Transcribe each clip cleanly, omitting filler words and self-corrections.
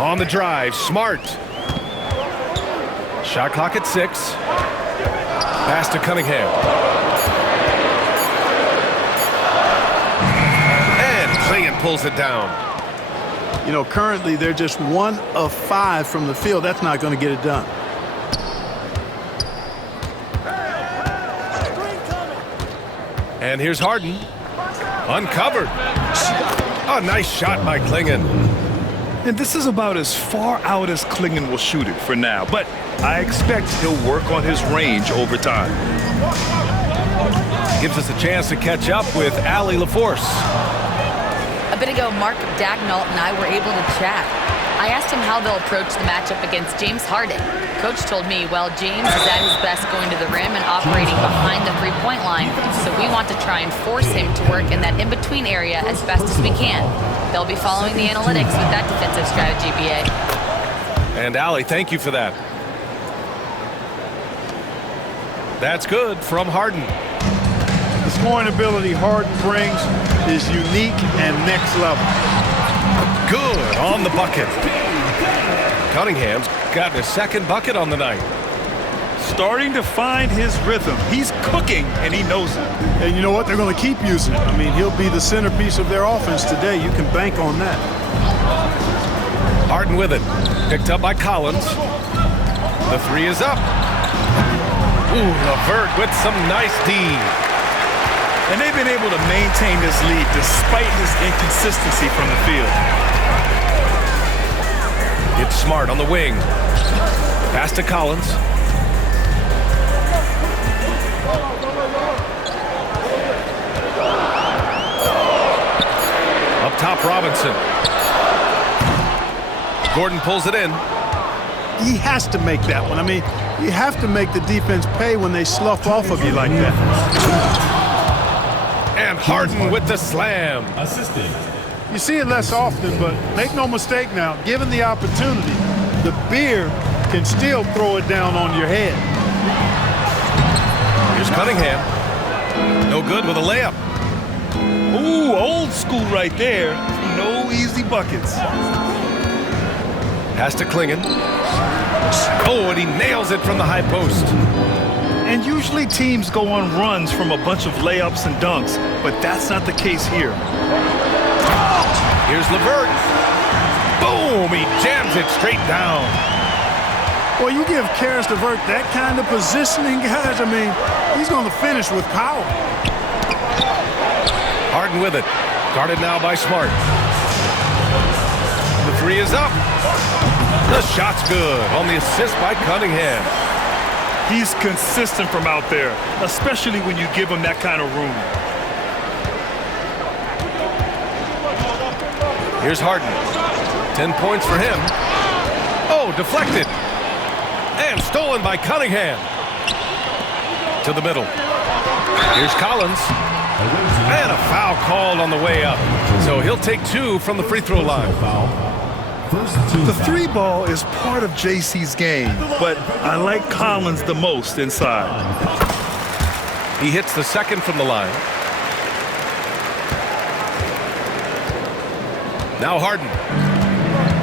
On the drive, Smart. Shot clock at 6. Pass to Cunningham. And Clingan pulls it down. You know, currently they're just 1 of 5 from the field. That's not going to get it done. And here's Harden. Uncovered. A nice shot by Clingan. And this is about as far out as Clingan will shoot it for now, but I expect he'll work on his range over time. Gives us a chance to catch up with Allie LaForce. A bit ago, Mark Daigneault and I were able to chat. I asked him how they'll approach the matchup against James Harden. Coach told me, well, James is at his best going to the rim and operating behind the three-point line, so we want to try and force him to work in that in-between area as best as we can. They'll be following the analytics with that defensive strategy, BA. And Allie, thank you for that. That's good from Harden. The scoring ability Harden brings is unique and next level. Good on the bucket. Cunningham's got his second bucket on the night. Starting to find his rhythm. He's cooking, and he knows it. And you know what? They're going to keep using it. I mean, he'll be the centerpiece of their offense today. You can bank on that. Harden with it. Picked up by Collins. The three is up. Ooh, LeVert with some nice D. And they've been able to maintain this lead despite his inconsistency from the field. It's Smart on the wing. Pass to Collins. Up top, Robinson. Gordon pulls it in. He has to make that one. I mean, you have to make the defense pay when they slough off of you like that. And Harden with the slam. You see it less often, but make no mistake now, given the opportunity, the beer can still throw it down on your head. Here's Cunningham. No good with a layup. Ooh, old school right there. No easy buckets. Pass to Clingan. Oh, and he nails it from the high post. And usually teams go on runs from a bunch of layups and dunks, but that's not the case here. Here's LeVert. Boom! He jams it straight down. Well, you give Caris LeVert that kind of positioning, guys, I mean, he's going to finish with power. Harden with it. Guarded now by Smart. The three is up. The shot's good on the assist by Cunningham. He's consistent from out there, especially when you give him that kind of room. Here's Harden. 10 points for him. Oh, deflected. And stolen by Cunningham. To the middle. Here's Collins. And a foul called on the way up. So he'll take 2 from the free throw line. The three ball is part of JC's game, but I like Collins the most inside. He hits the second from the line. Now Harden.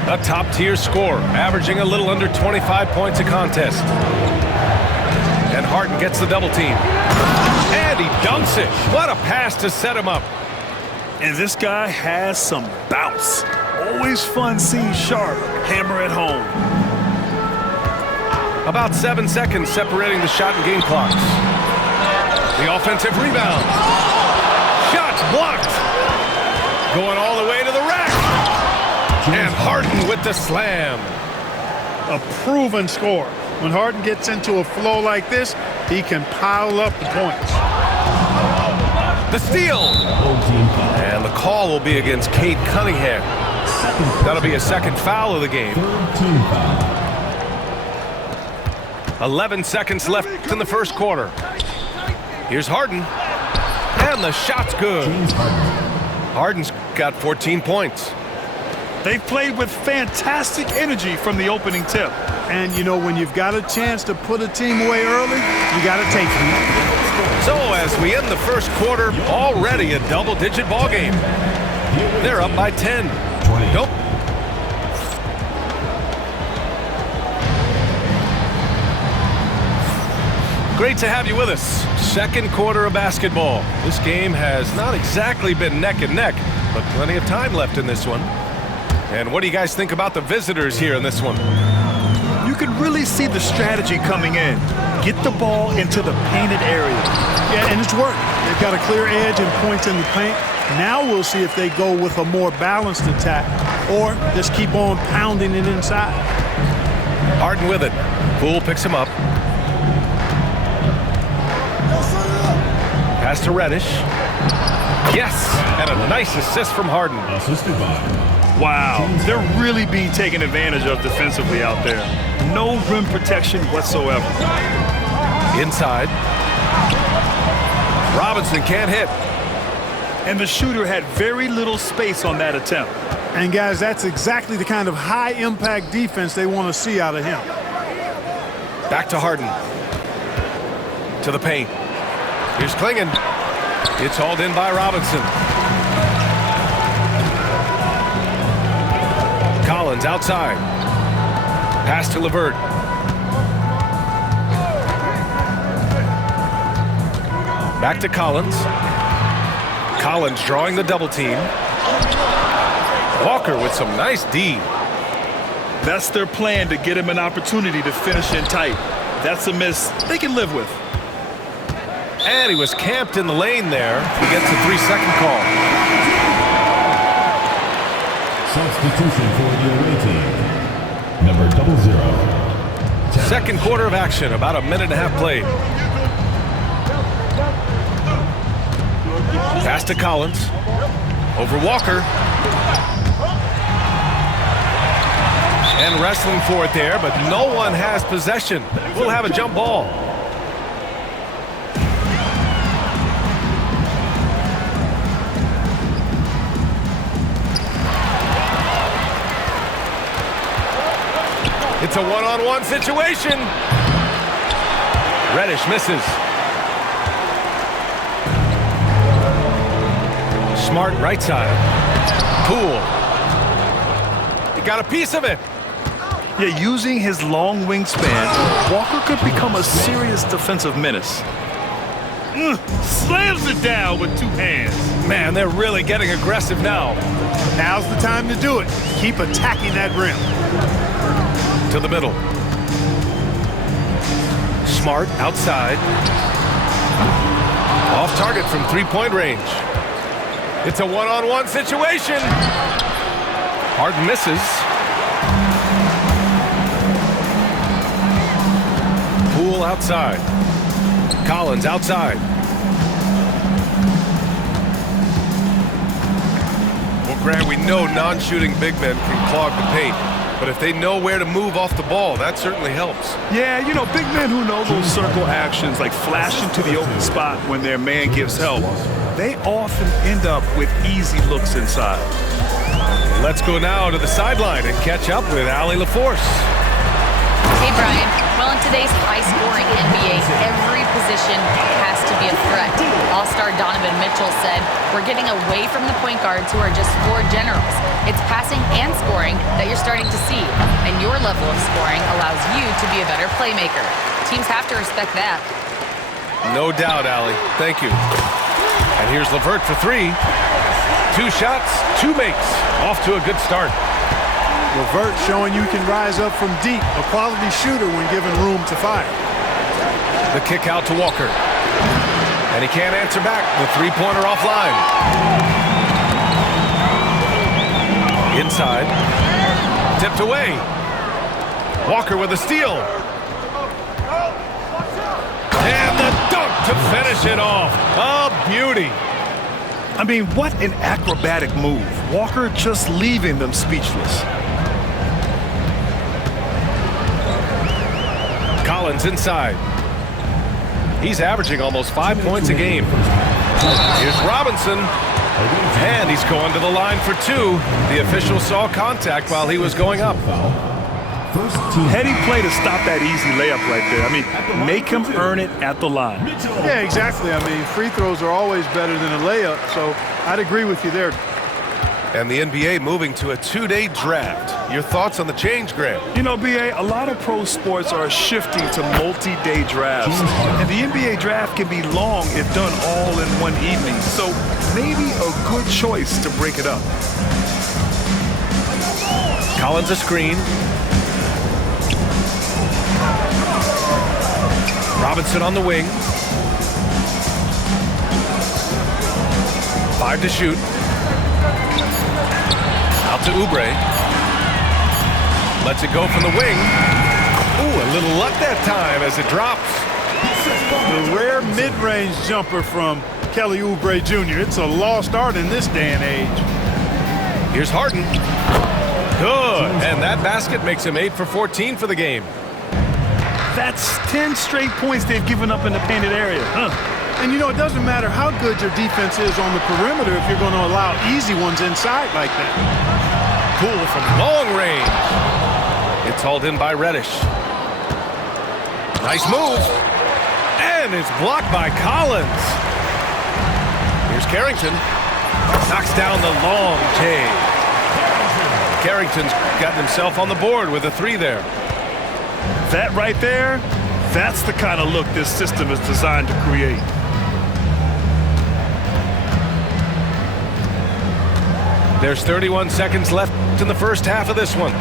A top-tier scorer, averaging a little under 25 points a contest. And Harden gets the double team. And he dunks it. What a pass to set him up. And this guy has some bounce. Always fun seeing Sharp hammer at home. About 7 seconds separating the shot and game clocks. The offensive rebound. Shots blocked. Going all the way to the rack. And Harden with the slam. A proven scorer. When Harden gets into a flow like this, he can pile up the points. The steal. And the call will be against Cade Cunningham. That'll be a second foul of the game. 11 seconds left in the first quarter. Here's Harden. And the shot's good. Harden's got 14 points. They've played with fantastic energy from the opening tip. And, you know, when you've got a chance to put a team away early, you got to take it. So as we end the first quarter, already a double-digit ball game. They're up by 10. Nope. Great to have you with us. Second quarter of basketball. This game has not exactly been neck and neck, but plenty of time left in this one. And what do you guys think about the visitors here in this one? You can really see the strategy coming in. Get the ball into the painted area. Yeah, and it's worked. They've got a clear edge and points in the paint. Now we'll see if they go with a more balanced attack or just keep on pounding it inside. Harden with it. Poole picks him up. Pass to Reddish. Yes, and a nice assist from Harden. Assisted by. Wow, they're really being taken advantage of defensively out there. No rim protection whatsoever. Inside. Robinson can't hit. And the shooter had very little space on that attempt. And guys, that's exactly the kind of high-impact defense they want to see out of him. Back to Harden. To the paint. Here's Klingon. It's hauled in by Robinson. Collins outside. Pass to LeVert. Back to Collins. Collins drawing the double team. Walker with some nice D. That's their plan, to get him an opportunity to finish in tight. That's a miss they can live with. And he was camped in the lane there. He gets a 3-second call. Substitution for the away team. Number 00. Second quarter of action, about a minute and a half played. Pass to Collins. Over Walker. And wrestling for it there, but no one has possession. We'll have a jump ball. It's a one-on-one situation. Reddish misses. Smart right side. Poole. He got a piece of it. Yeah, using his long wingspan, Walker could become a serious defensive menace. Slams it down with two hands. Man, they're really getting aggressive now. Now's the time to do it. Keep attacking that rim. To the middle. Smart outside. Off target from three-point range. It's a one-on-one situation. Harden misses. Poole outside. Collins outside. Well, Grant, we know non-shooting big men can clog the paint. But if they know where to move off the ball, that certainly helps. Yeah, you know, big men who know those circle actions, like flashing to the open spot when their man gives help, they often end up with easy looks inside. Let's go now to the sideline and catch up with Allie LaForce. Hey, Brian. Well, in today's high-scoring NBA, every position has to be a threat. All-star Donovan Mitchell said, "We're getting away from the point guards who are just floor generals. It's passing and scoring that you're starting to see, and your level of scoring allows you to be a better playmaker. Teams have to respect that." No doubt, Allie. Thank you. And here's LeVert for three. 2 shots, 2 makes. Off to a good start. LeVert showing you can rise up from deep, a quality shooter when given room to fire. The kick out to Walker. And he can't answer back. The three-pointer offline. Inside. Tipped away. Walker with a steal. And the dunk to finish it off. A beauty. I mean, what an acrobatic move. Walker just leaving them speechless. Collins inside. He's averaging almost 5 points a game. Here's Robinson. And he's going to the line for 2. The official saw contact while he was going up. Heady play to stop that easy layup right there. I mean, make him earn it at the line. Yeah, exactly. I mean, free throws are always better than a layup, so I'd agree with you there. And the NBA moving to a 2-day draft. Your thoughts on the change, Graham? You know, B.A., a lot of pro sports are shifting to multi-day drafts. And the NBA draft can be long if done all in one evening. So maybe a good choice to break it up. Collins a screen. Robinson on the wing. 5 to shoot. Out to Oubre. Lets it go from the wing. Ooh, a little luck that time as it drops. The rare mid-range jumper from Kelly Oubre Jr. It's a lost art in this day and age. Here's Harden. Good. And that basket makes him 8 for 14 for the game. That's 10 straight points they've given up in the painted area. And you know, it doesn't matter how good your defense is on the perimeter if you're going to allow easy ones inside like that. Poole from long range. It's hauled in by Reddish. Nice move. And it's blocked by Collins. Here's Carrington. Knocks down the long J. Carrington's gotten himself on the board with a 3 there. That right there, that's the kind of look this system is designed to create. There's 31 seconds left in the first half of this one.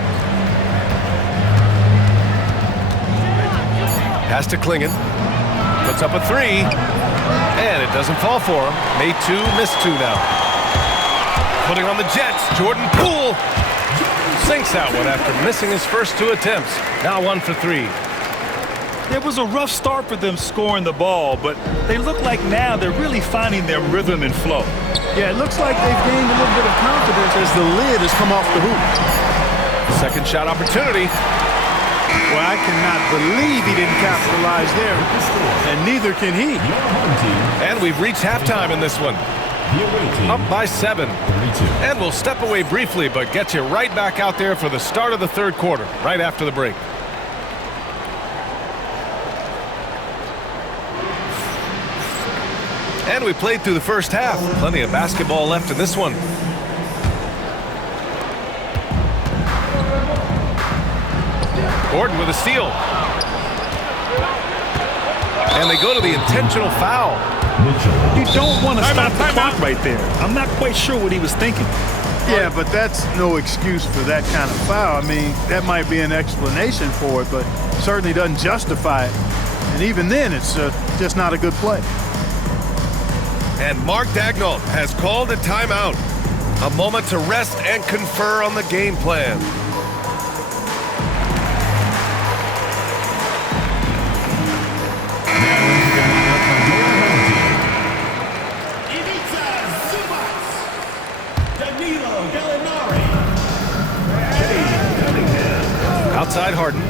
Pass to Klingon. Puts up a 3. And it doesn't fall for him. Made 2, missed 2 now. Putting on the Jets, Jordan Poole. Sinks that one after missing his first 2 attempts. Now 1 for 3. It was a rough start for them scoring the ball, but they look like now they're really finding their rhythm and flow. Yeah, it looks like they've gained a little bit of confidence as the lid has come off the hoop. Second shot opportunity. Well, I cannot believe he didn't capitalize there. And neither can he. And we've reached halftime in this one. Up by 7. And we'll step away briefly, but get you right back out there for the start of the third quarter, right after the break. And we played through the first half. Plenty of basketball left in this one. Gordon with a steal. And they go to the intentional foul. You don't want to stop the clock right there. I'm not quite sure what he was thinking. Yeah, but that's no excuse for that kind of foul. I mean, that might be an explanation for it, but certainly doesn't justify it. And even then, it's just not a good play. And Mark Daigneault has called a timeout. A moment to rest and confer on the game plan. Outside Harden.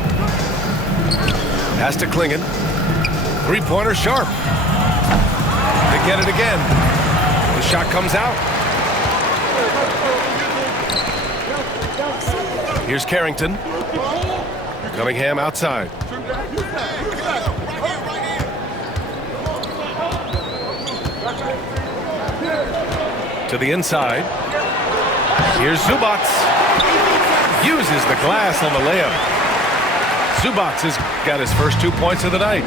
Pass to Klingon. Three-pointer sharp. They get it again. The shot comes out. Here's Carrington. Cunningham outside. To the inside. Here's Zubac. Uses the glass on the layup. Zubac has got his first 2 points of the night.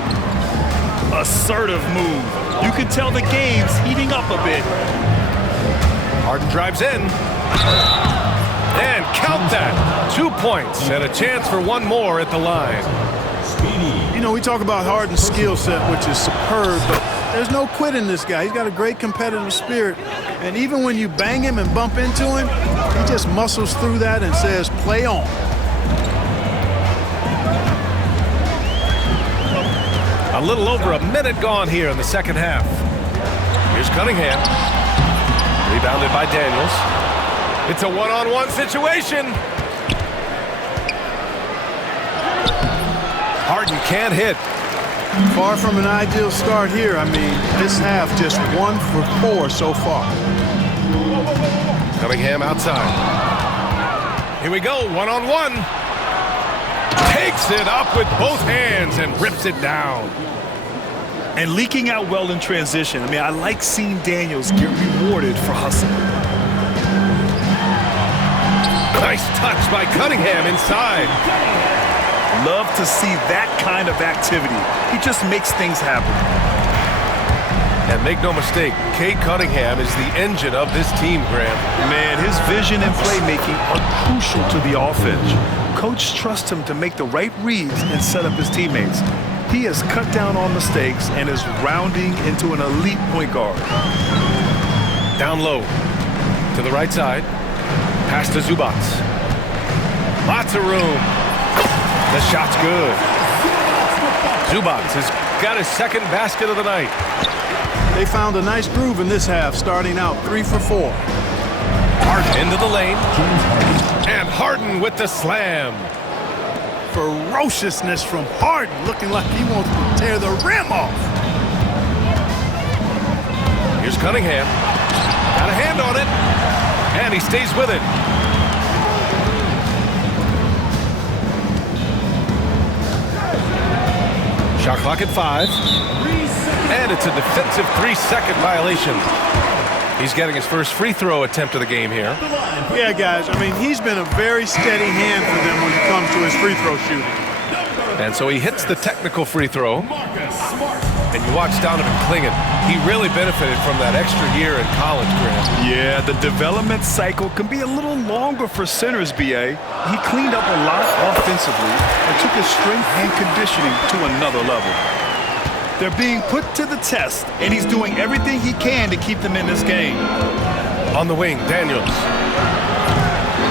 Assertive move. You can tell the game's heating up a bit. Harden drives in. And count that. 2 points and a chance for one more at the line. You know, we talk about Harden's skill set, which is superb, but there's no quitting this guy. He's got a great competitive spirit. And even when you bang him and bump into him, he just muscles through that and says, play on. A little over a minute gone here in the second half. Here's Cunningham. Rebounded by Daniels. It's a one-on-one situation. Harden can't hit. Far from an ideal start here. I mean, this half just 1 for 4 so far. Cunningham outside. Here we go, one-on-one. Takes it up with both hands and rips it down. And leaking out well in transition. I mean, I like seeing Daniels get rewarded for hustling. Nice touch by Cunningham inside. Love to see that kind of activity. He just makes things happen. And make no mistake, Cade Cunningham is the engine of this team, Graham. Man, his vision and playmaking are crucial to the offense. Coach trusts him to make the right reads and set up his teammates. He has cut down on mistakes and is rounding into an elite point guard. Down low to the right side. Pass to Zubac. Lots of room. The shot's good. Zubac has got his second basket of the night. They found a nice groove in this half, starting out 3 for 4. Harden into the lane. And Harden with the slam. Ferociousness from Harden, looking like he wants to tear the rim off. Here's Cunningham. Got a hand on it. And he stays with it. Shot clock at 5. And it's a defensive 3-second violation. He's getting his first free throw attempt of the game here. Yeah, guys, I mean, he's been a very steady hand for them when it comes to his free throw shooting. And so he hits the technical free throw. And you watch Donovan Clingan. He really benefited from that extra year in college, Graham. Yeah, the development cycle can be a little longer for centers, B.A. He cleaned up a lot offensively and took his strength and conditioning to another level. They're being put to the test, and he's doing everything he can to keep them in this game. On the wing, Daniels.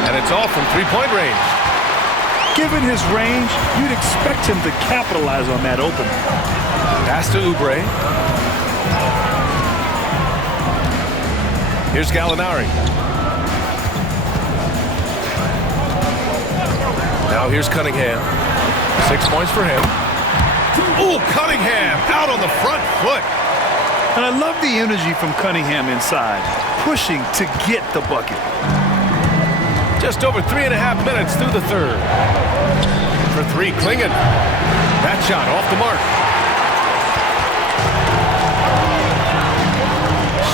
And it's all from three-point range. Given his range, you'd expect him to capitalize on that opening. Pass to Oubre. Here's Gallinari. Now here's Cunningham. 6 points for him. Ooh, Cunningham out on the front foot. And I love the energy from Cunningham inside, pushing to get the bucket. Just over 3.5 minutes through the third. For 3, Clingan. That shot off the mark.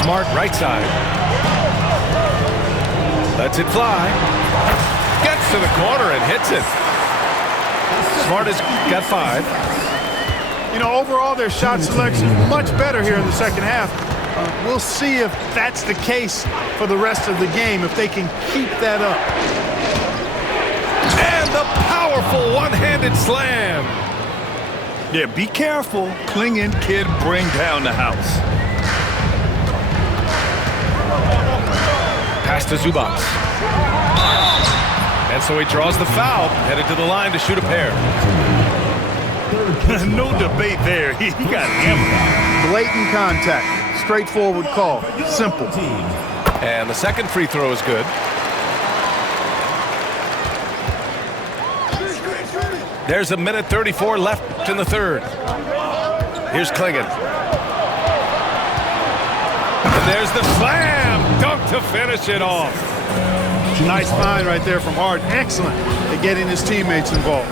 Smart right side. Lets it fly. Gets to the corner and hits it. Smart has got 5. You know, overall, their shot selection much better here in the second half. We'll see if that's the case for the rest of the game, if they can keep that up. And the powerful one-handed slam. Yeah, be careful. Clingan kid bring down the house. Pass to Zubac. And so he draws the foul, headed to the line to shoot a pair. No debate there. He got hammered. Blatant contact. Straightforward call. Simple. And the second free throw is good. There's a minute 34 left in the third. Here's Clingan. And there's the slam. Dunk to finish it off. Nice find right there from Harden. Excellent at getting his teammates involved.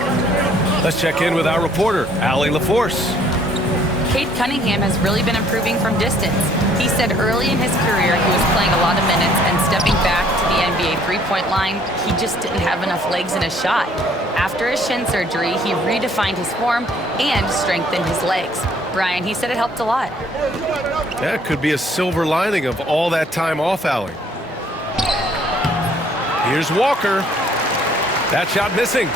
Let's check in with our reporter, Allie LaForce. Cade Cunningham has really been improving from distance. He said early in his career he was playing a lot of minutes and stepping back to the NBA three-point line, he just didn't have enough legs in his shot. After his shin surgery, he redefined his form and strengthened his legs. Brian, he said it helped a lot. That could be a silver lining of all that time off, Allie. Here's Walker. That shot missing.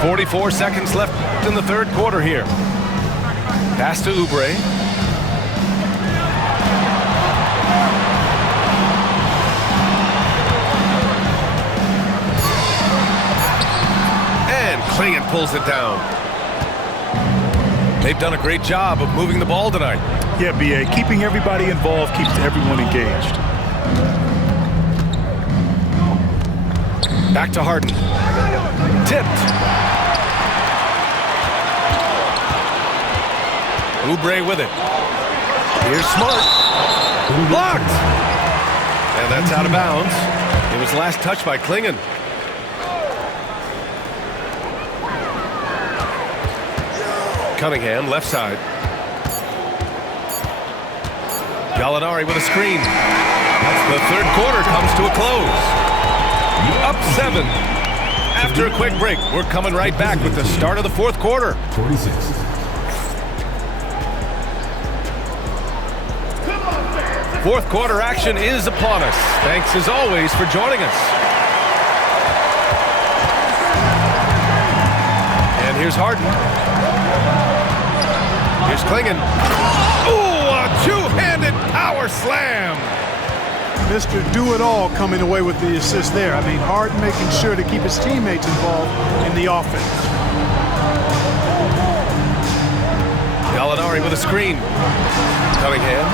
.44 seconds left in the third quarter here. Pass to Oubre. And Clingan pulls it down. They've done a great job of moving the ball tonight. Yeah, B.A. Keeping everybody involved keeps everyone engaged. Back to Harden. Tipped. Oubre with it. Here's Smart. Blocked. And that's out of bounds. It was last touched by Clingan. Cunningham, left side. Gallinari with a screen. The third quarter comes to a close. Up 7. After a quick break, we're coming right back with the start of the fourth quarter. 46. Fourth quarter action is upon us. Thanks as always for joining us. And here's Harden. Here's Clingan. Ooh, a two-handed power slam. Mr. Do-It-All coming away with the assist there. I mean, Harden making sure to keep his teammates involved in the offense. Gallinari with a screen. Cunningham.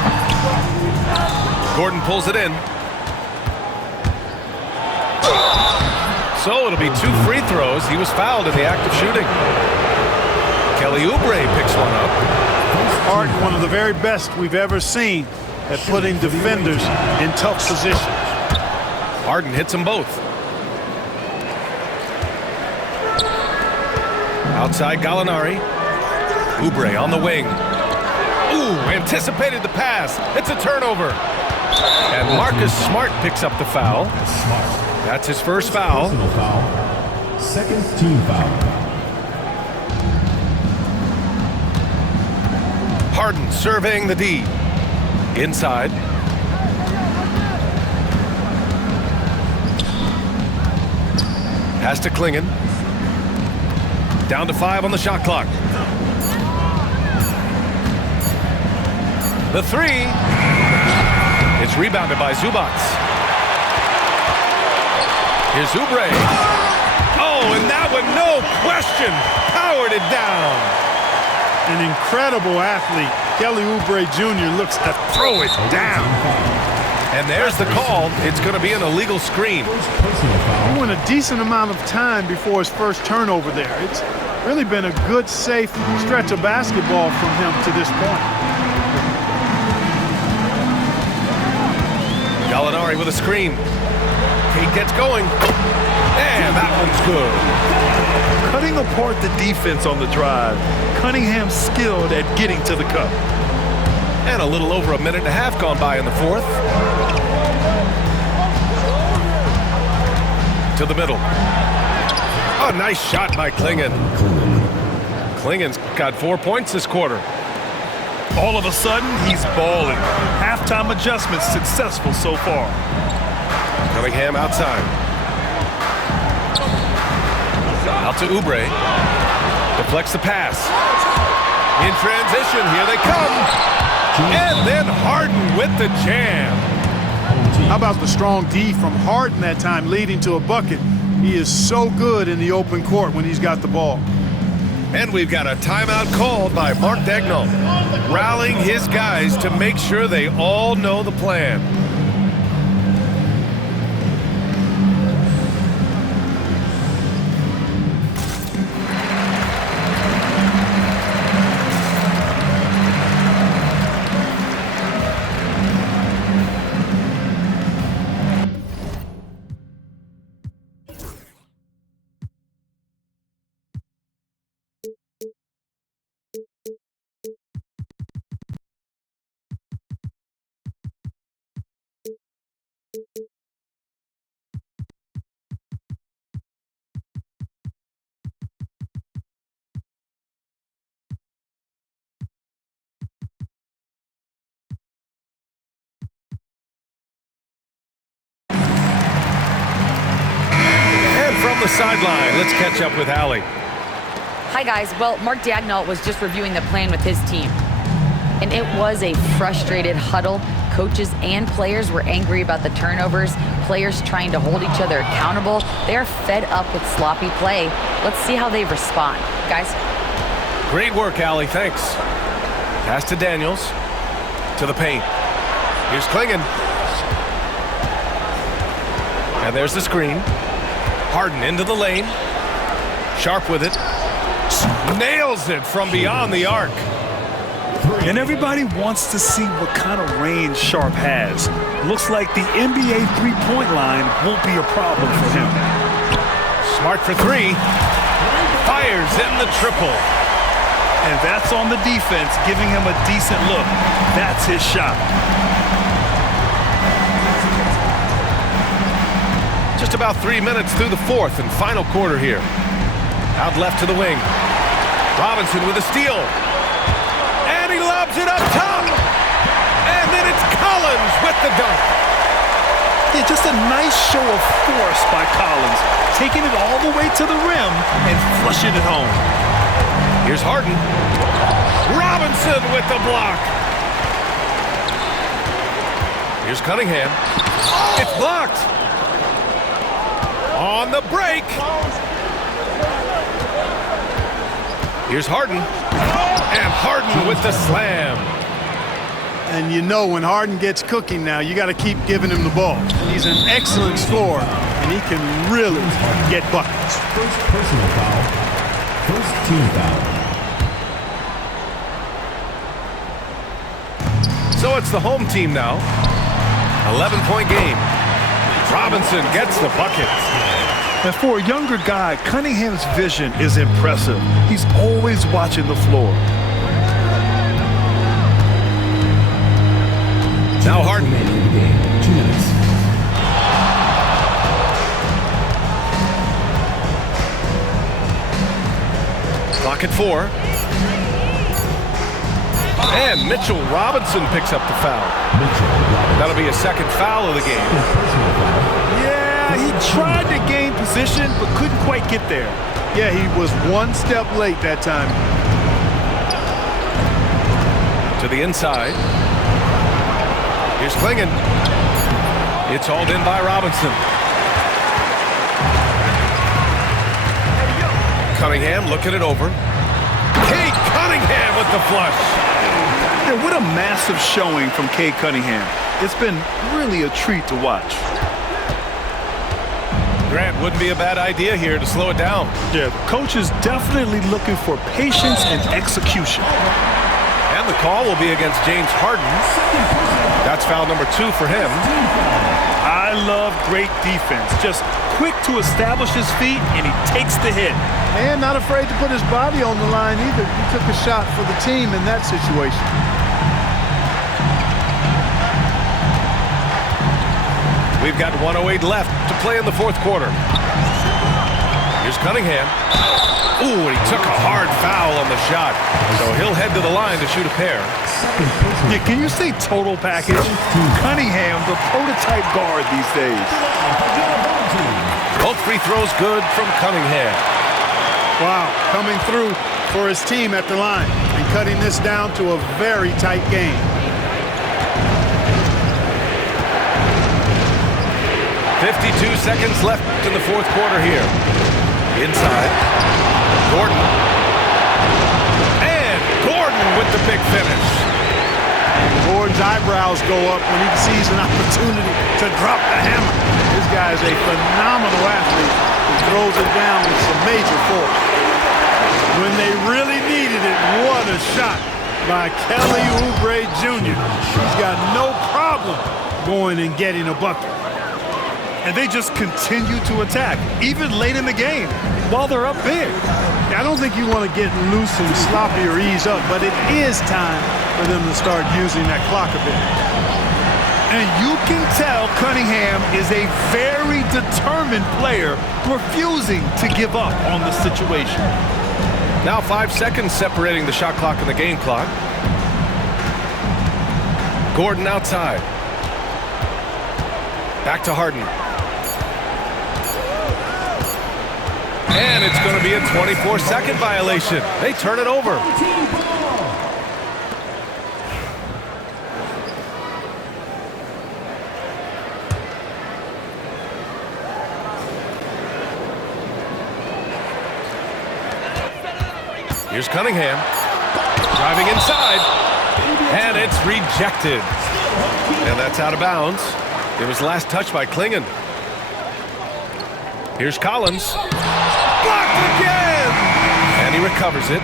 Gordon pulls it in. So it'll be 2 free throws. He was fouled in the act of shooting. Kelly Oubre picks one up. Harden, one of the very best we've ever seen at putting defenders in tough positions. Harden hits them both. Outside Gallinari. Oubre on the wing. Ooh, anticipated the pass. It's a turnover. And Marcus Smart picks up the foul. That's his first foul. Personal foul. Second team foul. Harden surveying the D. Inside. Pass to Clingan. Down to 5 on the shot clock. The 3. It's rebounded by Zubac. Here's Oubre. Oh, and that one, no question, powered it down. An incredible athlete. Kelly Oubre Jr. looks to throw it down. And there's the call. It's going to be an illegal screen. Personal foul. He went a decent amount of time before his first turnover there. It's really been a good, safe stretch of basketball from him to this point. Gallinari with a screen. He gets going. And that one's good. Cutting apart the defense on the drive. Cunningham skilled at getting to the cup. And a little over a minute and a half gone by in the fourth. To the middle. A nice shot by Clingan. Clingan's got 4 points this quarter. All of a sudden, he's balling. Halftime adjustments successful so far. Cunningham outside. Out to Oubre. Deflects the pass. In transition, here they come. And then Harden with the jam. How about the strong D from Harden that time leading to a bucket? He is so good in the open court when he's got the ball. And we've got a timeout called by Mark Daigneault, rallying his guys to make sure they all know the plan. From the sideline, let's catch up with Allie. Hi, guys. Well, Mark Daigneault was just reviewing the plan with his team. And it was a frustrated huddle. Coaches and players were angry about the turnovers. Players trying to hold each other accountable. They're fed up with sloppy play. Let's see how they respond. Guys? Great work, Allie. Thanks. Pass to Daniels. To the paint. Here's Clingan. And there's the screen. Harden into the lane. Sharp with it. Nails it from beyond the arc. And everybody wants to see what kind of range Sharp has. Looks like the NBA three-point line won't be a problem for him. Smart for 3. Fires in the triple. And that's on the defense, giving him a decent look. That's his shot. Just about 3 minutes through the fourth and final quarter here. Out left to the wing. Robinson with a steal. And he lobs it up top. And then it's Collins with the dunk. Yeah, just a nice show of force by Collins, taking it all the way to the rim and flushing it home. Here's Harden. Robinson with the block. Here's Cunningham. It's blocked. On the break. Here's Harden. And Harden with the slam. And you know when Harden gets cooking now, you got to keep giving him the ball. He's an excellent scorer, and he can really get buckets. First personal foul. First team foul. So it's the home team now. 11-point game. Robinson gets the bucket. And for a younger guy, Cunningham's vision is impressive. He's always watching the floor. Now Harden. 2 minutes. Clock at 4. And Mitchell Robinson picks up the foul. That'll be a second foul of the game. Yeah, he tried to gain position, but couldn't quite get there. Yeah, he was one step late that time. To the inside. Here's Clingan. It's hauled in by Robinson. Cunningham looking it over. Cade Cunningham with the flush. Yeah, what a massive showing from Cade Cunningham. It's been really a treat to watch. Grant, wouldn't be a bad idea here to slow it down. Yeah, coach is definitely looking for patience and execution. And the call will be against James Harden. That's foul number 2 for him. I love great defense. Just quick to establish his feet, and he takes the hit. And not afraid to put his body on the line either. He took a shot for the team in that situation. We've got 1:08 left to play in the fourth quarter. Here's Cunningham. Ooh, and he took a hard foul on the shot. So he'll head to the line to shoot a pair. Yeah, can you say total package? Cunningham, the prototype guard these days. Both free throws good from Cunningham. Wow, coming through for his team at the line and cutting this down to a very tight game. 52 seconds left in the fourth quarter here. Inside. Gordon. And Gordon with the big finish. Gordon's eyebrows go up when he sees an opportunity to drop the hammer. This guy is a phenomenal athlete who throws it down with some major force. When they really needed it, what a shot by Kelly Oubre Jr. He's got no problem going and getting a bucket. And they just continue to attack, even late in the game, while they're up big. I don't think you want to get loose and sloppy or ease up, but it is time for them to start using that clock a bit. And you can tell Cunningham is a very determined player, refusing to give up on the situation. Now 5 seconds separating the shot clock and the game clock. Gordon outside. Back to Harden. And it's going to be a 24-second violation. They turn it over. Here's Cunningham. Driving inside. And it's rejected. And that's out of bounds. It was last touched by Clingan. Here's Collins. Blocked again! And he recovers it.